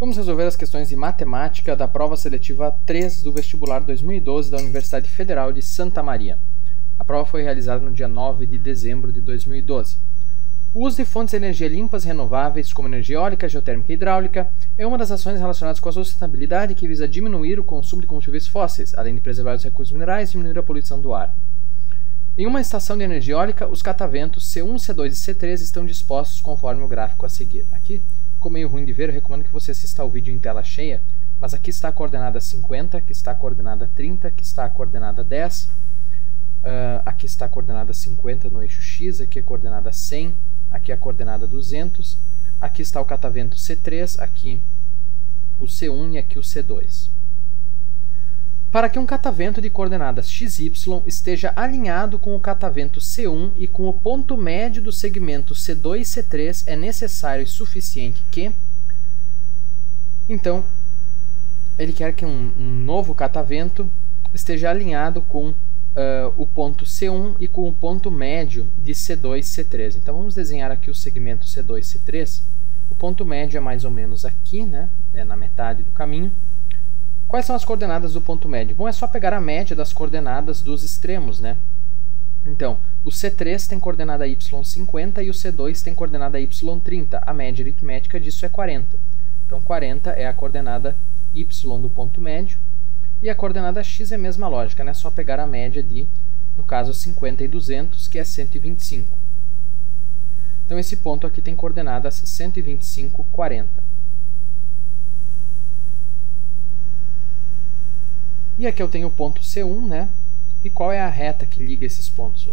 Vamos resolver as questões de matemática da prova seletiva 3 do vestibular 2012 da Universidade Federal de Santa Maria. A prova foi realizada no dia 9 de dezembro de 2012. O uso de fontes de energia limpas e renováveis, como energia eólica, geotérmica e hidráulica, é uma das ações relacionadas com a sustentabilidade que visa diminuir o consumo de combustíveis fósseis, além de preservar os recursos minerais e diminuir a poluição do ar. Em uma estação de energia eólica, os cataventos C1, C2 e C3 estão dispostos conforme o gráfico a seguir. Aqui ficou meio ruim de ver, eu recomendo que você assista ao vídeo em tela cheia, mas aqui está a coordenada 50, aqui está a coordenada 30, aqui está a coordenada 10, aqui está a coordenada 50 no eixo X, aqui a coordenada 100, aqui a coordenada 200, aqui está o catavento C3, aqui o C1 e aqui o C2. Para que um catavento de coordenadas XY esteja alinhado com o catavento C1 e com o ponto médio do segmento C2 e C3, é necessário e suficiente que... Então, ele quer que um novo catavento esteja alinhado com o ponto C1 e com o ponto médio de C2 e C3. Então, vamos desenhar aqui o segmento C2 e C3. O ponto médio é mais ou menos aqui, né? É na metade do caminho. Quais são as coordenadas do ponto médio? Bom, é só pegar a média das coordenadas dos extremos, né? Então, o C3 tem coordenada y50 e o C2 tem coordenada y30. A média aritmética disso é 40. Então, 40 é a coordenada y do ponto médio. E a coordenada x é a mesma lógica, né? É só pegar a média de, no caso, 50 e 200, que é 125. Então, esse ponto aqui tem coordenadas 125, 40. E aqui eu tenho o ponto C1, né? E qual é a reta que liga esses pontos?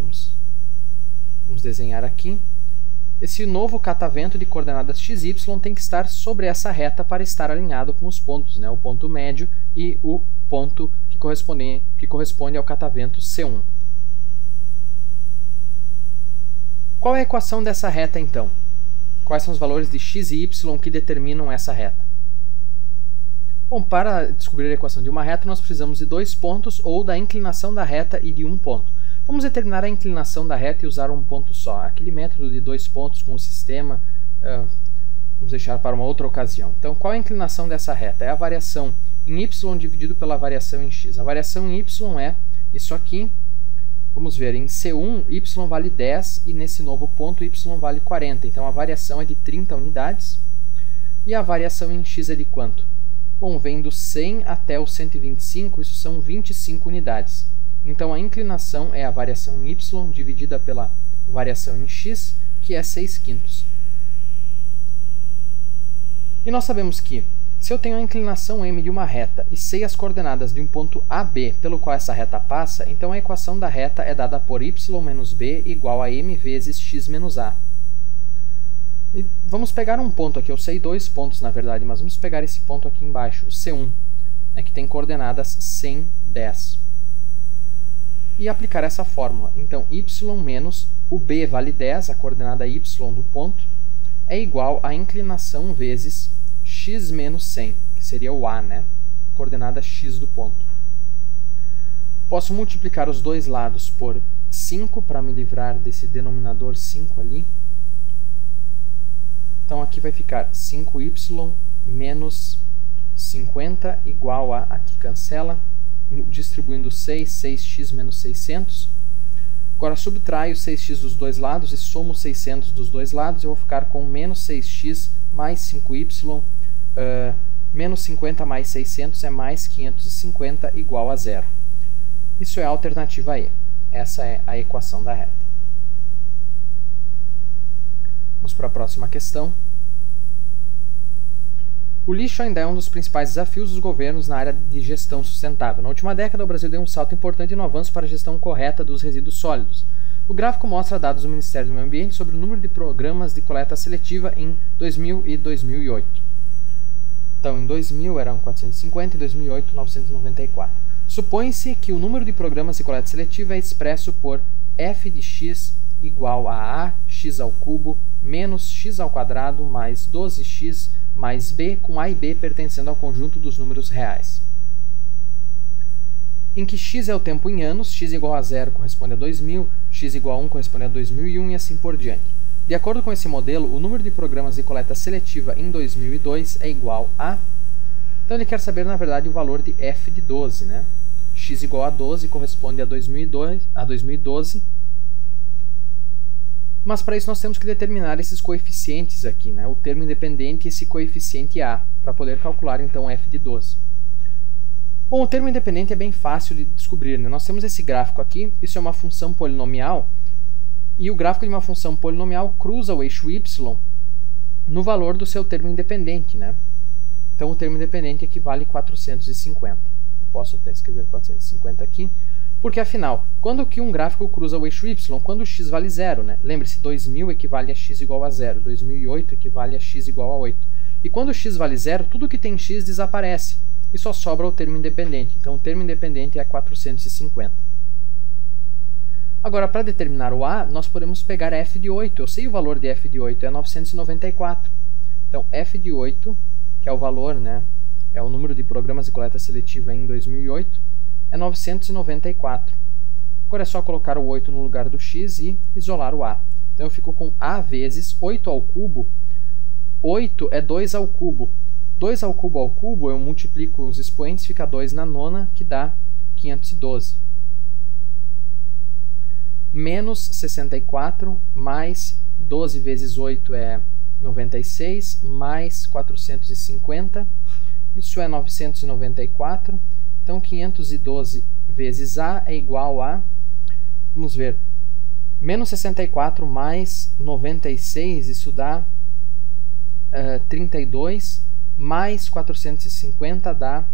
Vamos desenhar aqui. Esse novo catavento de coordenadas XY tem que estar sobre essa reta para estar alinhado com os pontos, né? O ponto médio e o ponto que corresponde ao catavento C1. Qual é a equação dessa reta, então? Quais são os valores de x e y que determinam essa reta? Bom, para descobrir a equação de uma reta, nós precisamos de dois pontos ou da inclinação da reta e de um ponto. Vamos determinar a inclinação da reta e usar um ponto só. Aquele método de dois pontos com o sistema, vamos deixar para uma outra ocasião. Então, qual é a inclinação dessa reta? É a variação em y dividido pela variação em x. A variação em y é isso aqui. Vamos ver, em C1, y vale 10 e nesse novo ponto y vale 40. Então, a variação é de 30 unidades. E a variação em x é de quanto? Bom, vem do 100 até o 125, isso são 25 unidades. Então, a inclinação é a variação em y dividida pela variação em x, que é 6/5. E nós sabemos que, se eu tenho a inclinação m de uma reta e sei as coordenadas de um ponto AB pelo qual essa reta passa, então a equação da reta é dada por y menos b igual a m vezes x menos a. E vamos pegar um ponto aqui, eu sei dois pontos na verdade, mas vamos pegar esse ponto aqui embaixo, o C1, né, que tem coordenadas 100, 10. E aplicar essa fórmula. Então, y menos o b vale 10, a coordenada y do ponto, é igual a inclinação vezes x menos 100, que seria o a, né? Coordenada x do ponto. Posso multiplicar os dois lados por 5 para me livrar desse denominador 5 ali. Então, aqui vai ficar 5y menos 50 igual a, aqui cancela, distribuindo 6, 6x menos 600. Agora, subtraio 6x dos dois lados e somo 600 dos dois lados. Eu vou ficar com menos 6x mais 5y, menos 50 mais 600 é mais 550 igual a 0. Isso é a alternativa E. Essa é a equação da reta. Vamos para a próxima questão. O lixo ainda é um dos principais desafios dos governos na área de gestão sustentável. Na última década, o Brasil deu um salto importante no avanço para a gestão correta dos resíduos sólidos. O gráfico mostra dados do Ministério do Meio Ambiente sobre o número de programas de coleta seletiva em 2000 e 2008. Então, em 2000 eram 450, em 2008, 994. Supõe-se que o número de programas de coleta seletiva é expresso por f de x igual a x ao cubo menos x ao quadrado mais 12x mais b, com a e b pertencendo ao conjunto dos números reais. Em que x é o tempo em anos, x igual a 0 corresponde a 2000, x igual a 1 corresponde a 2001 e assim por diante. De acordo com esse modelo, o número de programas de coleta seletiva em 2002 é igual a... Então ele quer saber, na verdade, o valor de f de 12, né? X igual a 12 corresponde a 2012. Mas para isso nós temos que determinar esses coeficientes aqui, né? O termo independente e esse coeficiente A, para poder calcular então f de 12. Bom, o termo independente é bem fácil de descobrir, né? Nós temos esse gráfico aqui, isso é uma função polinomial, e o gráfico de uma função polinomial cruza o eixo y no valor do seu termo independente, né? Então o termo independente equivale a 450. Eu posso até escrever 450 aqui, porque afinal, quando que um gráfico cruza o eixo y? Quando x vale 0, né? Lembre-se, 2000 equivale a x igual a 0, 2008 equivale a x igual a 8. E quando x vale 0, tudo que tem x desaparece, e só sobra o termo independente. Então o termo independente é 450. Agora, para determinar o A, nós podemos pegar f de 8. Eu sei o valor de f de 8, é 994. Então f de 8, que é o valor, né? É o número de programas de coleta seletiva em 2008, é 994. Agora é só colocar o 8 no lugar do x e isolar o A. Então eu fico com A vezes 8 ao cubo. 8 é 2 ao cubo. 2 ao cubo, eu multiplico os expoentes, fica 2 na nona, que dá 512. Menos 64, mais 12 vezes 8 é 96, mais 450, isso é 994. Então, 512 vezes A é igual a, vamos ver, menos 64 mais 96, isso dá 32, mais 450 dá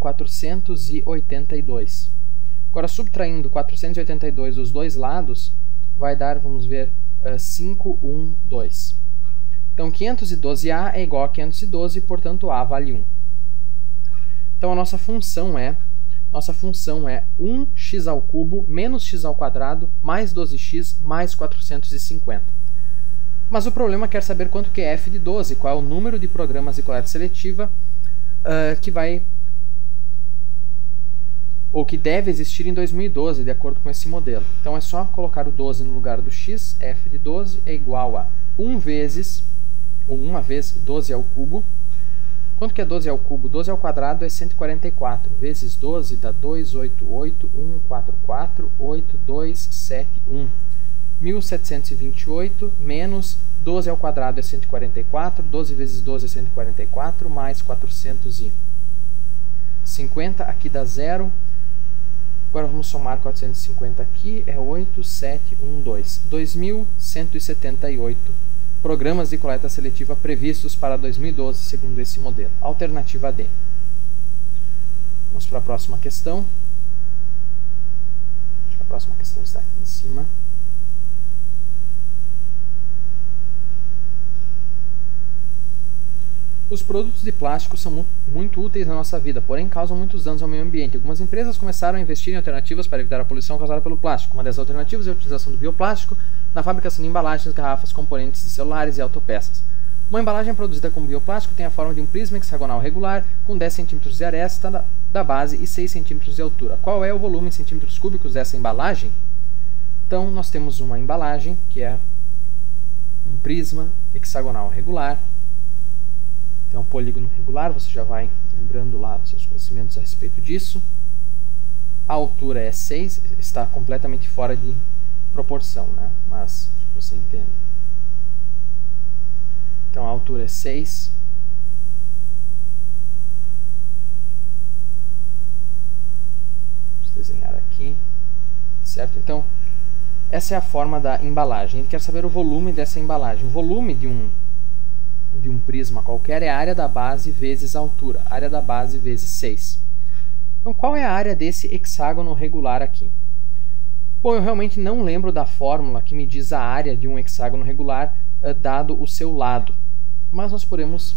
482. Agora, subtraindo 482 dos dois lados, vai dar, vamos ver, 512. Então, 512A é igual a 512, portanto, A vale 1. Então, a nossa função é 1x ao cubo menos x ao quadrado mais 12x mais 450. Mas o problema quer saber quanto que é f de 12, qual é o número de programas de coleta seletiva que vai ou que deve existir em 2012, de acordo com esse modelo. Então é só colocar o 12 no lugar do x, f de 12 é igual a 1 vezes, ou 1 vez 12 ao cubo. Quanto que é 12 ao cubo? 12 ao quadrado é 144, vezes 12 dá 288, 144, 8271. 1728 menos 12 ao quadrado é 144, 12 vezes 12 é 144, mais 450, aqui dá 0. Agora vamos somar 450 aqui, é 8712. 2.178 programas de coleta seletiva previstos para 2012, segundo esse modelo. Alternativa D. Vamos para a próxima questão. Acho que a próxima questão está aqui em cima. Os produtos de plástico são muito úteis na nossa vida, porém causam muitos danos ao meio ambiente. Algumas empresas começaram a investir em alternativas para evitar a poluição causada pelo plástico. Uma das alternativas é a utilização do bioplástico na fabricação de embalagens, garrafas, componentes de celulares e autopeças. Uma embalagem produzida com bioplástico tem a forma de um prisma hexagonal regular, com 10 cm de aresta da base e 6 cm de altura. Qual é o volume em centímetros cúbicos dessa embalagem? Então, nós temos uma embalagem, que é um prisma hexagonal regular. Tem um polígono regular, você já vai lembrando lá seus conhecimentos a respeito disso. A altura é 6, está completamente fora de proporção, né? Mas você entende. Então a altura é 6. Vamos desenhar aqui. Certo? Então, essa é a forma da embalagem. A gente quer saber o volume dessa embalagem. O volume de um prisma qualquer é a área da base vezes a altura. Área da base vezes 6. Então, qual é a área desse hexágono regular aqui? Bom, eu realmente não lembro da fórmula que me diz a área de um hexágono regular dado o seu lado. Mas nós podemos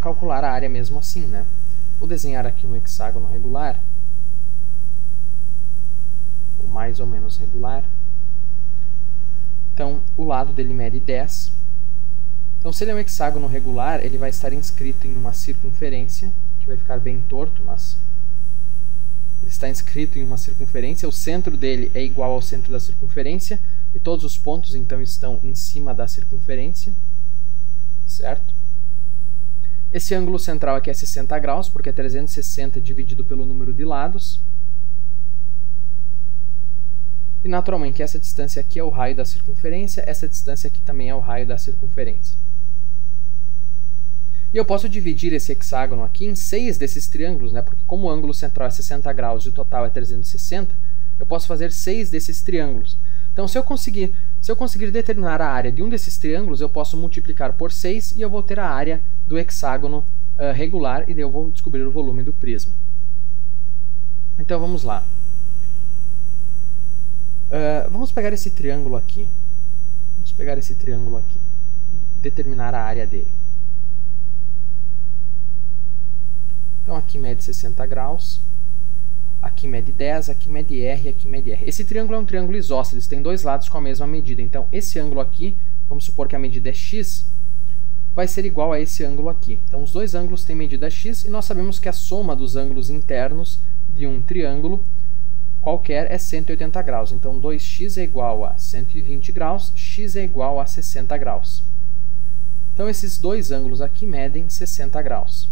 calcular a área mesmo assim, né? Vou desenhar aqui um hexágono regular, ou mais ou menos regular. Então, o lado dele mede 10. Então, se ele é um hexágono regular, ele vai estar inscrito em uma circunferência, que vai ficar bem torto, mas ele está inscrito em uma circunferência. O centro dele é igual ao centro da circunferência. e todos os pontos então estão em cima da circunferência, certo? Esse ângulo central aqui é 60 graus, porque é 360 dividido pelo número de lados. E naturalmente essa distância aqui é o raio da circunferência, essa distância aqui também é o raio da circunferência. E eu posso dividir esse hexágono aqui em 6 desses triângulos, né? Porque como o ângulo central é 60 graus e o total é 360, eu posso fazer 6 desses triângulos. Então, se eu conseguir determinar a área de um desses triângulos, eu posso multiplicar por 6 e eu vou ter a área do hexágono regular, e daí eu vou descobrir o volume do prisma. Então, vamos lá. Vamos pegar esse triângulo aqui. Determinar a área dele. Então, aqui mede 60 graus. Aqui mede 10, aqui mede R, aqui mede R. Esse triângulo é um triângulo isósceles, tem dois lados com a mesma medida. Então, esse ângulo aqui, vamos supor que a medida é x, vai ser igual a esse ângulo aqui. Então, os dois ângulos têm medida x e nós sabemos que a soma dos ângulos internos de um triângulo qualquer é 180 graus. Então, 2x é igual a 120 graus, x é igual a 60 graus. Então, esses dois ângulos aqui medem 60 graus.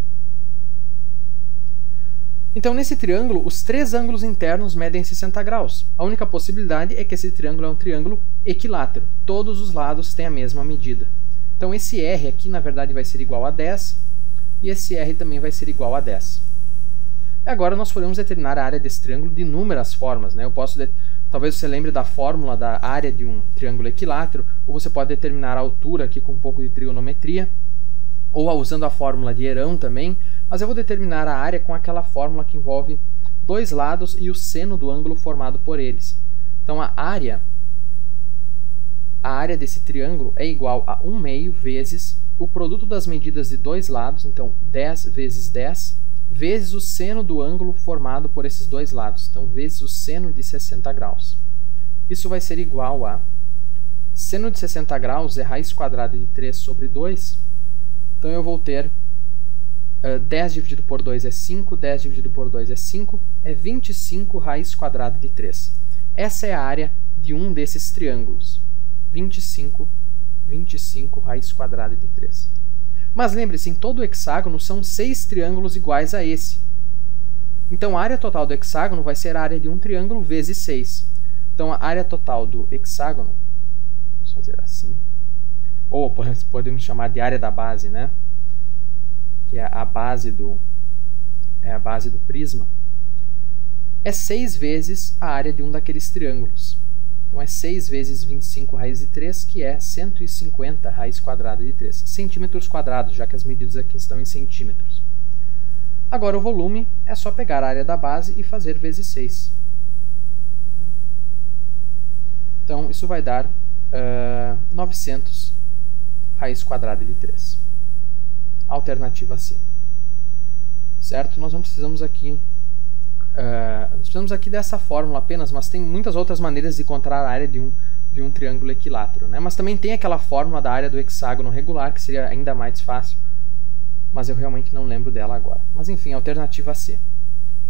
Então, nesse triângulo, os três ângulos internos medem 60 graus. A única possibilidade é que esse triângulo é um triângulo equilátero. Todos os lados têm a mesma medida. Então, esse R aqui, na verdade, vai ser igual a 10, e esse R também vai ser igual a 10. Agora, nós podemos determinar a área desse triângulo de inúmeras formas, né? Talvez você lembre da fórmula da área de um triângulo equilátero, ou você pode determinar a altura aqui com um pouco de trigonometria, ou usando a fórmula de Herão também, mas eu vou determinar a área com aquela fórmula que envolve dois lados e o seno do ângulo formado por eles. Então, a área desse triângulo é igual a 1/2 vezes o produto das medidas de dois lados, então 10 vezes 10, vezes o seno do ângulo formado por esses dois lados, então vezes o seno de 60 graus. Isso vai ser igual a seno de 60 graus é raiz quadrada de 3 sobre 2, então eu vou ter 10 dividido por 2 é 5, 10 dividido por 2 é 5, é 25 raiz quadrada de 3. Essa é a área de um desses triângulos. 25 raiz quadrada de 3. Mas lembre-se, em todo o hexágono são 6 triângulos iguais a esse. Então, a área total do hexágono vai ser a área de um triângulo vezes 6. Então, a área total do hexágono, vamos fazer assim, ou podemos chamar de área da base, né? Que é a base do prisma, é 6 vezes a área de um daqueles triângulos. Então, é 6 vezes 25 raiz de 3, que é 150 raiz quadrada de 3. Centímetros quadrados, já que as medidas aqui estão em centímetros. Agora, o volume é só pegar a área da base e fazer vezes 6. Então, isso vai dar 900 raiz quadrada de 3. Alternativa C. Certo? Nós não precisamos aqui dessa fórmula apenas, mas tem muitas outras maneiras de encontrar a área de um triângulo equilátero, né? Mas também tem aquela fórmula da área do hexágono regular, que seria ainda mais fácil, mas eu realmente não lembro dela agora. Mas enfim, alternativa C.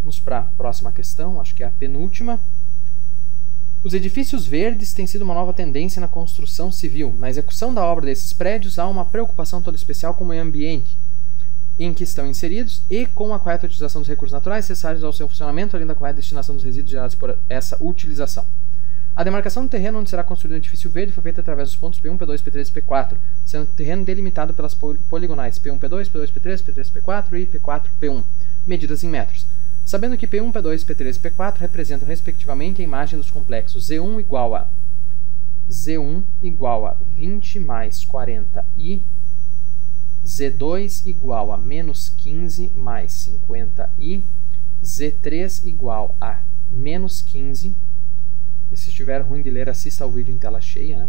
Vamos para a próxima questão, acho que é a penúltima. Os edifícios verdes têm sido uma nova tendência na construção civil. Na execução da obra desses prédios, há uma preocupação toda especial com o meio ambiente em que estão inseridos e com a correta utilização dos recursos naturais necessários ao seu funcionamento, além da correta destinação dos resíduos gerados por essa utilização. A demarcação do terreno onde será construído um edifício verde foi feita através dos pontos P1, P2, P3 e P4, sendo o terreno delimitado pelas poligonais P1, P2, P2, P3, P3, P4 e P4, P1, medidas em metros. Sabendo que P1, P2, P3 e P4 representam, respectivamente, a imagem dos complexos Z1 igual a 20 mais 40i, Z2 igual a menos 15 mais 50i, Z3 igual a menos 15, e se estiver ruim de ler, assista ao vídeo em tela cheia, né?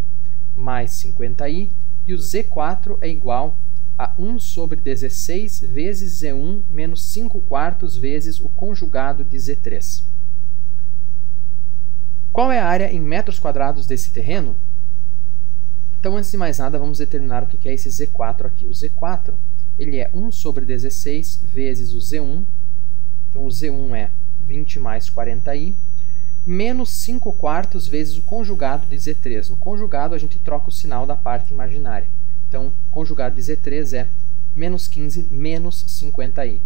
Mais 50i, e o Z4 é igual a 1 sobre 16 vezes Z1 menos 5 quartos vezes o conjugado de Z3. Qual é a área em metros quadrados desse terreno? Então, antes de mais nada, vamos determinar o que é esse Z4 aqui. O Z4 ele é 1 sobre 16 vezes o Z1. Então, o Z1 é 20 mais 40i. menos 5 quartos vezes o conjugado de Z3. No conjugado, a gente troca o sinal da parte imaginária. Então, o conjugado de Z3 é menos 15 menos 50i.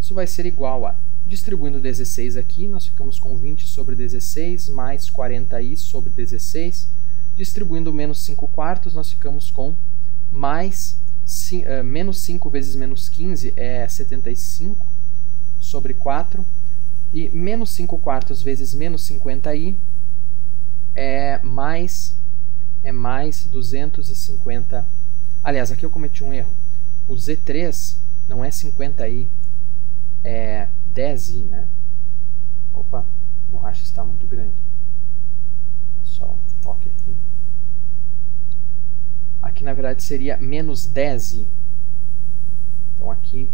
Isso vai ser igual a, distribuindo 16 aqui, nós ficamos com 20 sobre 16 mais 40i sobre 16. Distribuindo menos 5 quartos, nós ficamos com menos 5 vezes menos 15 é 75 sobre 4. E menos 5 quartos vezes menos 50i é mais 250. Aliás, aqui eu cometi um erro. O Z3 não é 50i, é 10i, né? Opa, a borracha está muito grande. Só um toque aqui. Aqui, na verdade, seria menos 10i. Então, aqui,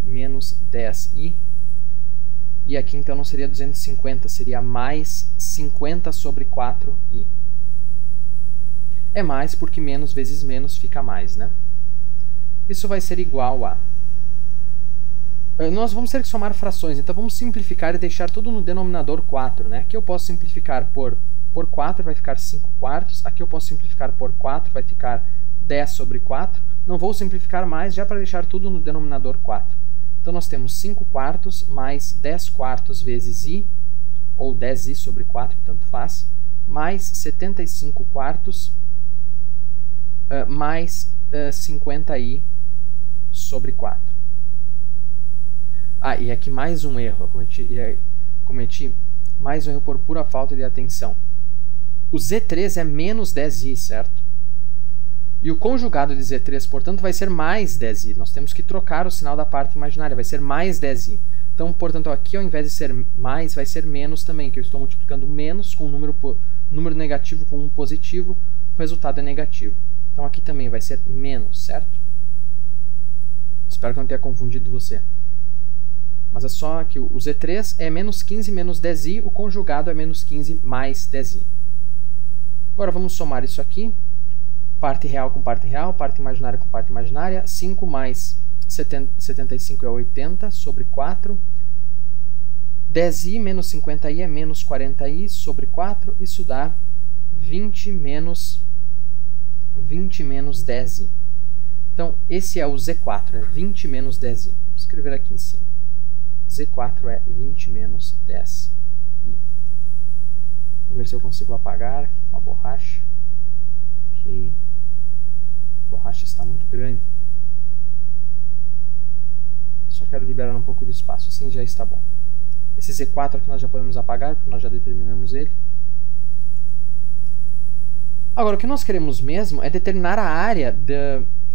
menos 10i. E aqui, então, não seria 250, seria mais 50 sobre 4i. É mais porque menos vezes menos fica mais, né? Isso vai ser igual a... Nós vamos ter que somar frações, então vamos simplificar e deixar tudo no denominador 4, né? Aqui eu posso simplificar por 4, vai ficar 5 quartos. Aqui eu posso simplificar por 4, vai ficar 10 sobre 4. Não vou simplificar mais, já para deixar tudo no denominador 4. Então, nós temos 5 quartos mais 10 quartos vezes i, ou 10i sobre 4, tanto faz, mais 75 quartos mais 50i sobre 4. Ah, e aqui mais um erro. Eu cometi mais um erro por pura falta de atenção. O Z3 é menos 10i, certo? E o conjugado de Z3, portanto, vai ser mais 10i. Nós temos que trocar o sinal da parte imaginária, vai ser mais 10i. Então, portanto, aqui, ao invés de ser mais, vai ser menos também, que eu estou multiplicando menos com um número negativo com um positivo, o resultado é negativo. Então, aqui também vai ser menos, certo? Espero que não tenha confundido você. Mas é só que o Z3 é menos 15 menos 10i, o conjugado é menos 15 mais 10i. Agora, vamos somar isso aqui. Parte real com parte real, parte imaginária com parte imaginária. 5 mais 75 é 80 sobre 4. 10i menos 50i é menos 40i sobre 4. Isso dá 20 menos 10i. Então, esse é o Z4, é 20 menos 10i. Vou escrever aqui em cima. Z4 é 20 menos 10i. Vou ver se eu consigo apagar aqui com a borracha. Ok. A borracha está muito grande. Só quero liberar um pouco de espaço, assim já está bom. Esse Z4 aqui nós já podemos apagar, porque nós já determinamos ele. Agora, o que nós queremos mesmo é determinar a área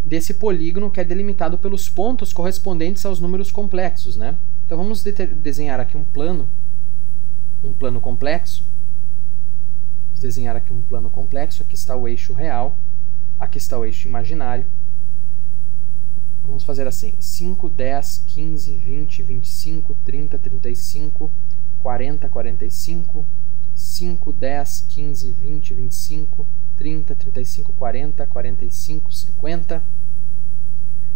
desse polígono que é delimitado pelos pontos correspondentes aos números complexos, né? Então, vamos desenhar aqui um plano complexo. Vamos desenhar aqui um plano complexo. Aqui está o eixo real, aqui está o eixo imaginário. Vamos fazer assim, 5, 10, 15, 20, 25, 30, 35, 40, 45, 5, 10, 15, 20, 25, 30, 35, 40, 45, 50.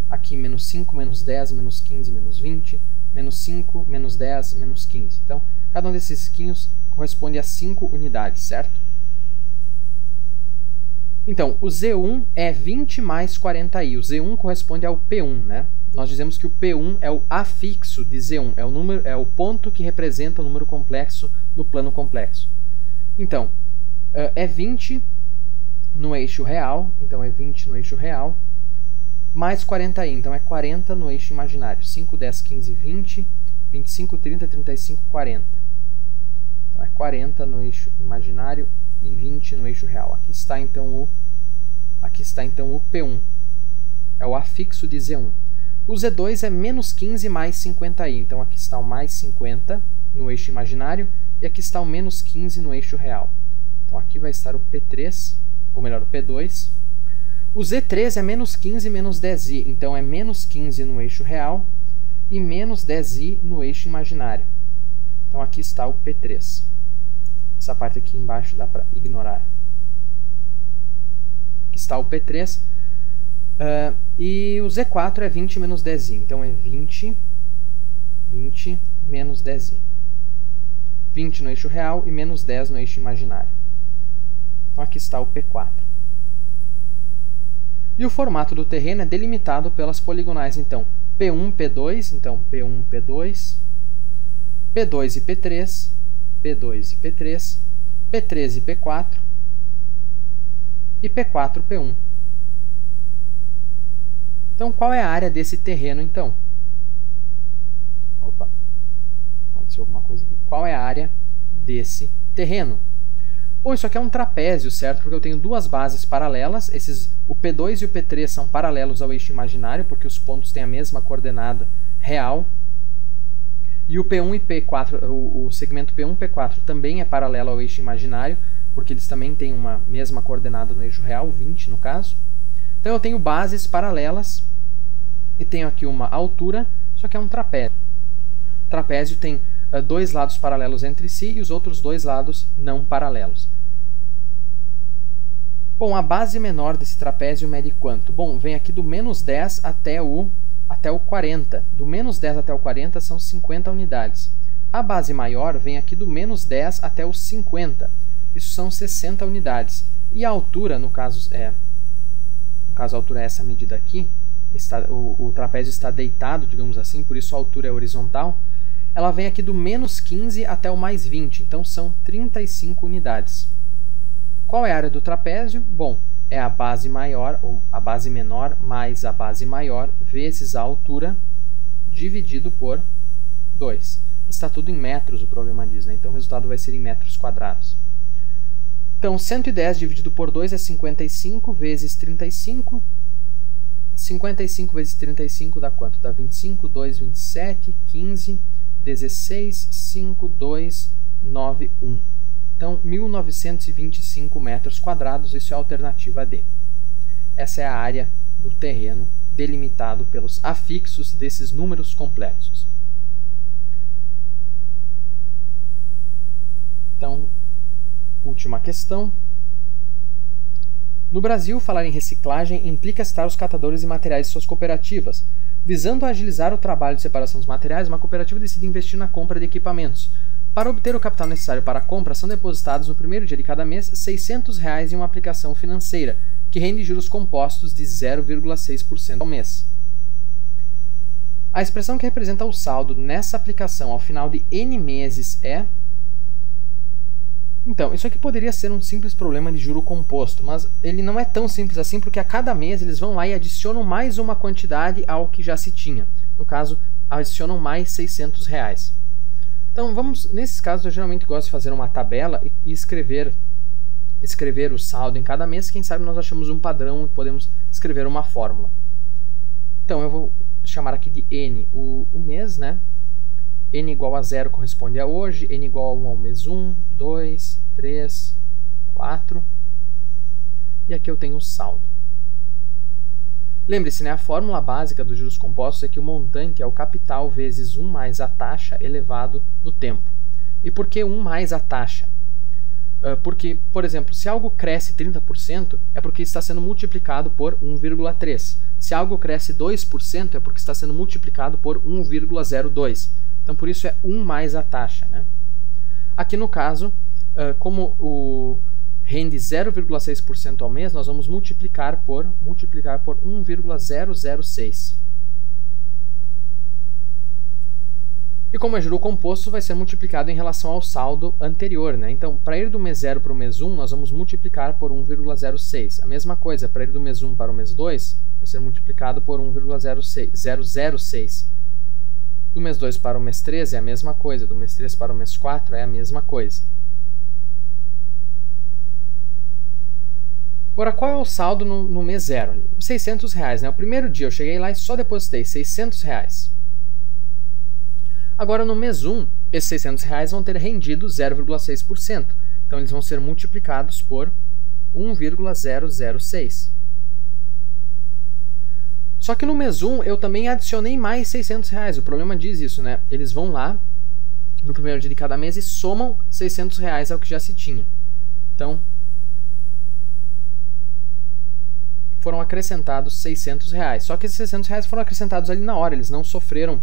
Aqui, menos 5, menos 10, menos 15, menos 20, menos 5, menos 10, menos 15. Então, cada um desses risquinhos corresponde a 5 unidades, certo? Então, o Z1 é 20 mais 40i. O Z1 corresponde ao P1, né? Nós dizemos que o P1 é o afixo de Z1, é o ponto que representa o número complexo no plano complexo. Então, é 20 no eixo real, então é 20 no eixo real, mais 40i, então é 40 no eixo imaginário. 5, 10, 15, 20, 25, 30, 35, 40. Então é 40 no eixo imaginário e 20 no eixo real. Aqui está então o P1, é o afixo de Z1. O Z2 é menos 15 mais 50i, então aqui está o mais 50 no eixo imaginário e aqui está o menos 15 no eixo real. Então aqui vai estar o P3, ou melhor, o P2. O Z3 é menos 15 menos 10i, então é menos 15 no eixo real e menos 10i no eixo imaginário. Então aqui está o P3. Essa parte aqui embaixo dá para ignorar. Aqui está o P3. E o Z4 é 20 menos 10i. Então é 20 menos 10i. 20 no eixo real e menos 10 no eixo imaginário. Então aqui está o P4. E o formato do terreno é delimitado pelas poligonais, então, P1, P2, então P1, P2, P2 e P3, P2 e P3, P3 e P4 e P4, P1. Então, qual é a área desse terreno, então? Opa, aconteceu alguma coisa aqui. Qual é a área desse terreno? Bom, isso aqui é um trapézio, certo? Porque eu tenho duas bases paralelas. O P2 e o P3 são paralelos ao eixo imaginário, porque os pontos têm a mesma coordenada real. E o P1 e P4, o segmento P1 e P4 também é paralelo ao eixo imaginário, porque eles também têm uma mesma coordenada no eixo real, 20 no caso. Então eu tenho bases paralelas e tenho aqui uma altura, isso aqui é um trapézio. O trapézio tem dois lados paralelos entre si e os outros dois lados não paralelos. Bom, a base menor desse trapézio mede quanto? Bom, vem aqui do menos 10 até o 40. Do menos 10 até o 40 são 50 unidades. A base maior vem aqui do menos 10 até os 50. Isso são 60 unidades. E a altura, no caso a altura é essa medida aqui, o trapézio está deitado, digamos assim, por isso a altura é horizontal. Ela vem aqui do menos 15 até o mais 20, então são 35 unidades. Qual é a área do trapézio? Bom, é a base maior, ou a base menor mais a base maior, vezes a altura, dividido por 2. Está tudo em metros, o problema diz, né? Então o resultado vai ser em metros quadrados. Então, 110 dividido por 2 é 55 vezes 35. 55 vezes 35 dá quanto? Dá 25, 2, 27, 15... 16, 5, 2, 9, 1. Então, 1925 metros quadrados, isso é a alternativa D. Essa é a área do terreno delimitado pelos afixos desses números complexos. Então, última questão. No Brasil, falar em reciclagem implica citar os catadores de materiais de suas cooperativas. Visando agilizar o trabalho de separação dos materiais, uma cooperativa decide investir na compra de equipamentos. Para obter o capital necessário para a compra, são depositados no primeiro dia de cada mês R$ 600 em uma aplicação financeira, que rende juros compostos de 0,6% ao mês. A expressão que representa o saldo nessa aplicação ao final de N meses é... Então, isso aqui poderia ser um simples problema de juro composto, mas ele não é tão simples assim, porque a cada mês eles vão lá e adicionam mais uma quantidade ao que já se tinha. No caso, adicionam mais R$ 600. Então, nesses casos, eu geralmente gosto de fazer uma tabela e escrever o saldo em cada mês. Quem sabe nós achamos um padrão e podemos escrever uma fórmula. Então, eu vou chamar aqui de N o mês, né? N igual a 0 corresponde a hoje, N igual a 1 ao mês 1, 2, 3, 4. E aqui eu tenho o saldo. Lembre-se, né, a fórmula básica dos juros compostos é que o montante é o capital vezes 1 mais a taxa elevado no tempo. E por que 1 mais a taxa? Porque, por exemplo, se algo cresce 30%, é porque está sendo multiplicado por 1,3. Se algo cresce 2%, é porque está sendo multiplicado por 1,02. Então, por isso é 1 mais a taxa, né? Aqui no caso, como rende 0,6% ao mês, nós vamos multiplicar por 1,006. E como é juro composto, vai ser multiplicado em relação ao saldo anterior, né? Então, para ir do mês 0 para o mês 1, nós vamos multiplicar por 1,06. A mesma coisa, para ir do mês 1 para o mês 2, vai ser multiplicado por 1,006. Do mês 2 para o mês 3 é a mesma coisa, do mês 3 para o mês 4 é a mesma coisa. Agora, qual é o saldo no mês 0? R$ 600, né? O primeiro dia eu cheguei lá e só depositei R$ 600. Agora, no mês 1, esses R$ 600 vão ter rendido 0,6%. Então, eles vão ser multiplicados por 1,006. Só que no mês 1 eu também adicionei mais R$ 600. O problema diz isso, né? Eles vão lá no primeiro dia de cada mês e somam R$ 600 ao que já se tinha. Então, foram acrescentados R$ 600. Só que esses R$ 600 foram acrescentados ali na hora, eles não sofreram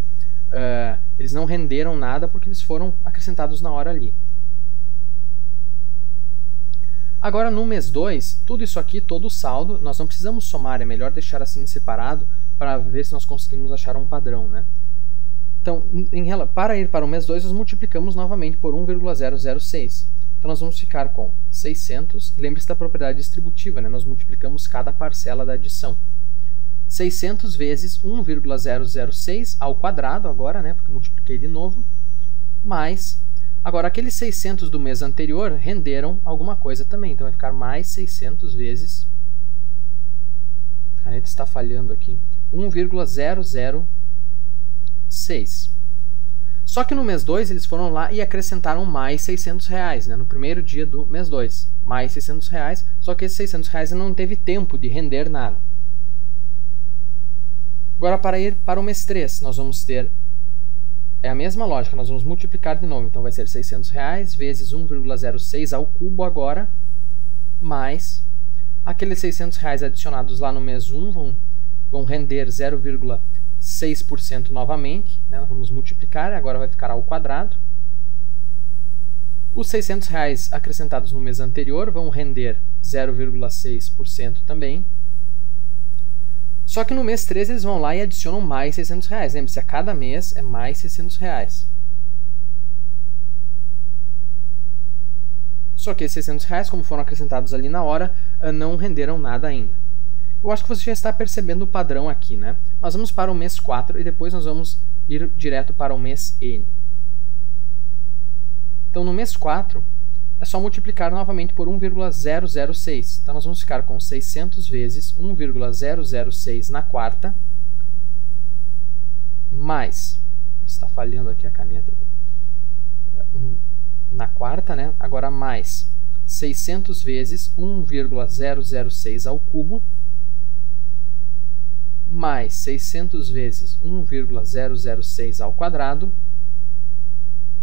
Eles não renderam nada porque eles foram acrescentados na hora ali. Agora no mês 2, tudo isso aqui, todo o saldo, nós não precisamos somar, é melhor deixar assim separado para ver se nós conseguimos achar um padrão, né? Então, para ir para o mês 2, nós multiplicamos novamente por 1,006. Então nós vamos ficar com 600, lembre-se da propriedade distributiva, né? Nós multiplicamos cada parcela da adição. 600 vezes 1,006 ao quadrado agora, né? Porque multipliquei de novo, mais... Agora, aqueles 600 do mês anterior renderam alguma coisa também. Então, vai ficar mais 600 vezes... A caneta está falhando aqui. 1,006. Só que no mês 2, eles foram lá e acrescentaram mais R$600, né? No primeiro dia do mês 2. Mais R$600, só que esses R$600 não teve tempo de render nada. Agora, para ir para o mês 3, nós vamos ter... É a mesma lógica, nós vamos multiplicar de novo. Então, vai ser R$600 vezes 1,06 ao cubo agora, mais aqueles R$600 adicionados lá no mês 1 vão render 0,6% novamente. Né? Nós vamos multiplicar, agora vai ficar ao quadrado. Os R$600 acrescentados no mês anterior vão render 0,6% também. Só que no mês 3 eles vão lá e adicionam mais R$600. Lembre-se, a cada mês é mais R$600. Só que esses R$600, como foram acrescentados ali na hora, não renderam nada ainda. Eu acho que você já está percebendo o padrão aqui, né? Nós vamos para o mês 4 e depois nós vamos ir direto para o mês N. Então, no mês 4, é só multiplicar novamente por 1,006. Então, nós vamos ficar com 600 vezes 1,006 na quarta, mais, está falhando aqui a caneta, na quarta, né? Agora mais 600 vezes 1,006 ao cubo, mais 600 vezes 1,006 ao quadrado,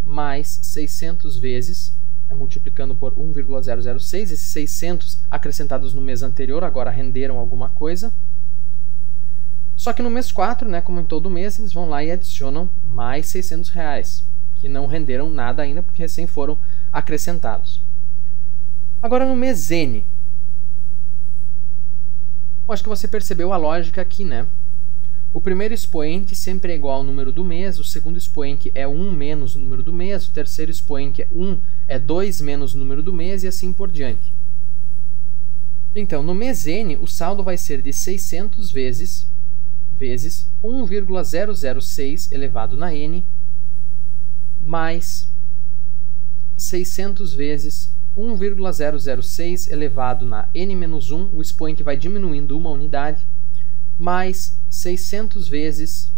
mais 600 vezes... multiplicando por 1,006, esses 600 acrescentados no mês anterior agora renderam alguma coisa. Só que no mês 4, né, como em todo mês, eles vão lá e adicionam mais R$600, que não renderam nada ainda porque recém foram acrescentados. Agora no mês N, eu acho que você percebeu a lógica aqui, né? O primeiro expoente sempre é igual ao número do mês, o segundo expoente é 1 menos o número do mês, o terceiro expoente é 2 menos o número do mês e assim por diante. Então, no mês N, o saldo vai ser de 600 vezes 1,006 elevado na N, mais 600 vezes 1,006 elevado na N-1, o expoente vai diminuindo uma unidade, mais 600 vezes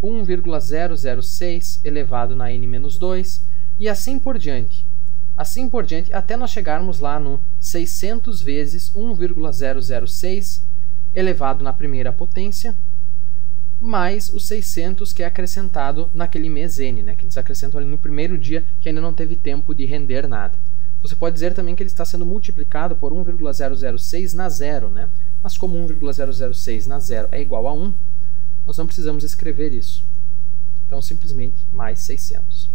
1,006 elevado na N-2, e assim por diante. Assim por diante, até nós chegarmos lá no 600 vezes 1,006 elevado na primeira potência, mais os 600 que é acrescentado naquele mês N, né, que eles acrescentam ali no primeiro dia, que ainda não teve tempo de render nada. Você pode dizer também que ele está sendo multiplicado por 1,006 na zero, né? Mas como 1,006 na zero é igual a 1, nós não precisamos escrever isso. Então, simplesmente mais 600.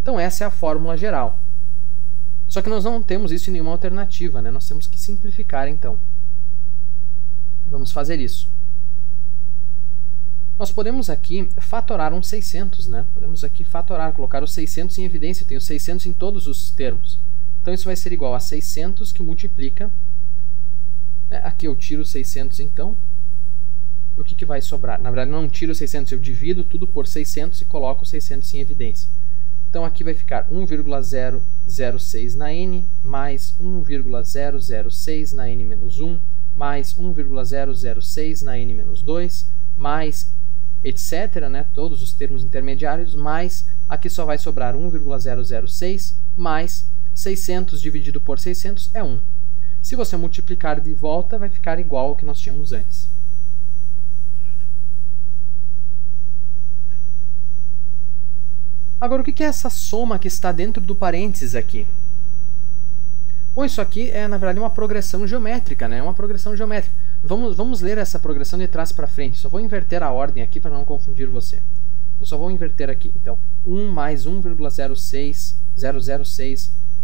Então, essa é a fórmula geral. Só que nós não temos isso em nenhuma alternativa, né? Nós temos que simplificar, então. Vamos fazer isso. Nós podemos aqui fatorar um 600, né? Podemos aqui fatorar, colocar os 600 em evidência. Eu tenho 600 em todos os termos. Então, isso vai ser igual a 600 que multiplica... Aqui eu tiro 600, então. O que vai sobrar? Na verdade, não tiro 600, eu divido tudo por 600 e coloco 600 em evidência. Então, aqui vai ficar 1,006 na N, mais 1,006 na N-1, mais 1,006 na N-2, mais etc., né? Todos os termos intermediários, mais aqui só vai sobrar 1,006 mais 600 dividido por 600 é 1. Se você multiplicar de volta, vai ficar igual ao que nós tínhamos antes. Agora, o que é essa soma que está dentro do parênteses aqui? Bom, isso aqui é, na verdade, uma progressão geométrica, né? É uma progressão geométrica. Vamos ler essa progressão de trás para frente. Só vou inverter a ordem aqui para não confundir você. Eu só vou inverter aqui. Então, 1 mais 1,006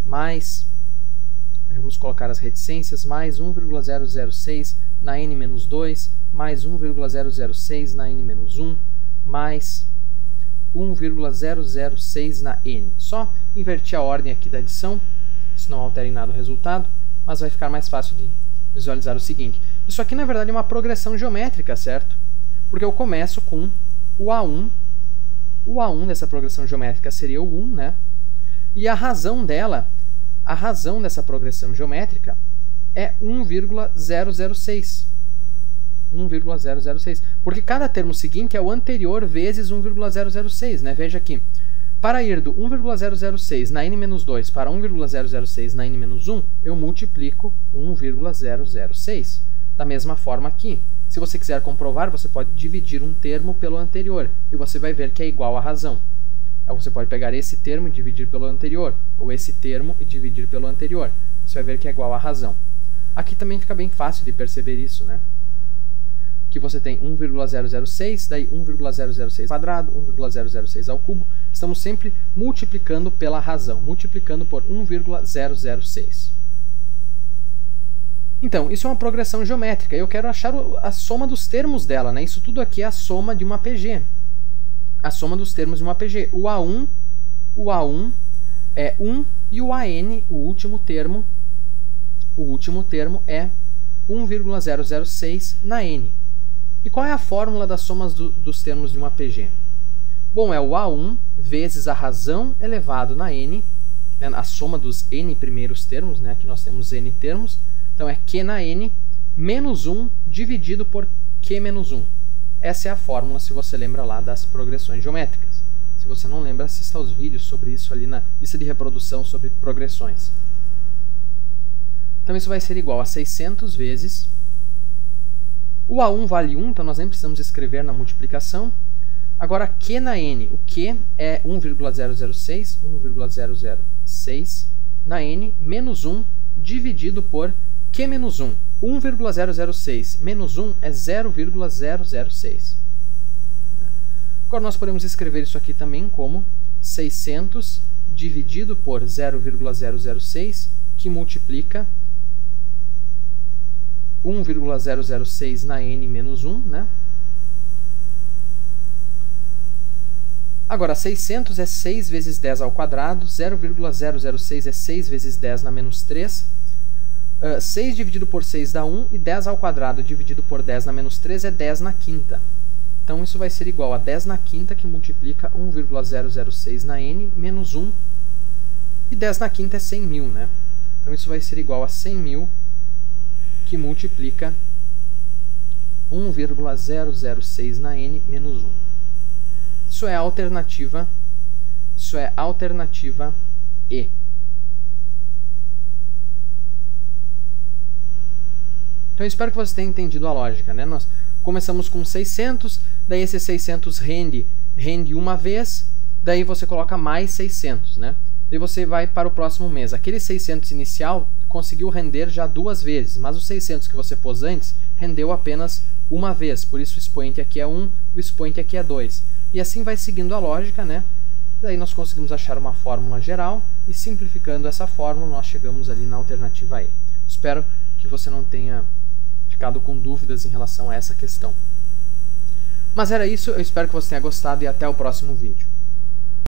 mais, vamos colocar as reticências, mais 1,006 na n-2, mais 1,006 na n-1, mais 1,006 na n. Só invertir a ordem aqui da adição, isso não altera em nada o resultado, mas vai ficar mais fácil de visualizar o seguinte. Isso aqui, na verdade, é uma progressão geométrica, certo? Porque eu começo com o A1. O A1 dessa progressão geométrica seria o 1, né? E a razão dessa progressão geométrica é 1,006. 1,006. Porque cada termo seguinte é o anterior vezes 1,006, né? Veja aqui. Para ir do 1,006 na n-2 para 1,006 na n-1, eu multiplico 1,006. Da mesma forma aqui. Se você quiser comprovar, você pode dividir um termo pelo anterior e você vai ver que é igual à razão. Você pode pegar esse termo e dividir pelo anterior, ou esse termo e dividir pelo anterior. Você vai ver que é igual à razão. Aqui também fica bem fácil de perceber isso, né? Que você tem 1,006, daí 1,006 quadrado, 1,006 ao cubo. Estamos sempre multiplicando pela razão, multiplicando por 1,006. Então, isso é uma progressão geométrica. Eu quero achar a soma dos termos dela, né? Isso tudo aqui é a soma de uma PG. A soma dos termos de uma PG. O A1 é 1 e o AN, o último termo é 1,006 na N. E qual é a fórmula das somas dos termos de uma PG? Bom, é o A1 vezes a razão elevado na N, né? A soma dos N primeiros termos, né? Aqui nós temos N termos. Então, é Q na N menos 1 dividido por Q menos 1. Essa é a fórmula, se você lembra lá, das progressões geométricas. Se você não lembra, assista aos vídeos sobre isso ali na lista de reprodução sobre progressões. Então, isso vai ser igual a 600 vezes... O A1 vale 1, então nós nem precisamos escrever na multiplicação. Agora, Q na N. O Q é 1,006 na N menos 1 dividido por Q menos 1. 1,006 menos 1 é 0,006. Agora, nós podemos escrever isso aqui também como 600 dividido por 0,006, que multiplica 1,006 na n menos 1, né? Agora, 600 é 6 vezes 10 ao quadrado, 0,006 é 6 vezes 10 na menos 3, 6 dividido por 6 dá 1, e 10 ao quadrado dividido por 10 na menos 3 é 10 na quinta. Então, isso vai ser igual a 10 na quinta, que multiplica 1,006 na n menos 1, e 10 na quinta é 100.000, né? Então, isso vai ser igual a 100.000, que multiplica 1,006 na n menos 1. Isso é a alternativa E. Então, eu espero que você tenha entendido a lógica, né? Nós começamos com 600, daí esse 600 rende uma vez, daí você coloca mais 600, né? Daí você vai para o próximo mês. Aquele 600 inicial conseguiu render já 2 vezes, mas os 600 que você pôs antes rendeu apenas uma vez, por isso o expoente aqui é 1 e o expoente aqui é 2. E assim vai seguindo a lógica, né? Daí nós conseguimos achar uma fórmula geral e simplificando essa fórmula nós chegamos ali na alternativa E. Espero que você não tenha ficado com dúvidas em relação a essa questão. Mas era isso, eu espero que você tenha gostado e até o próximo vídeo.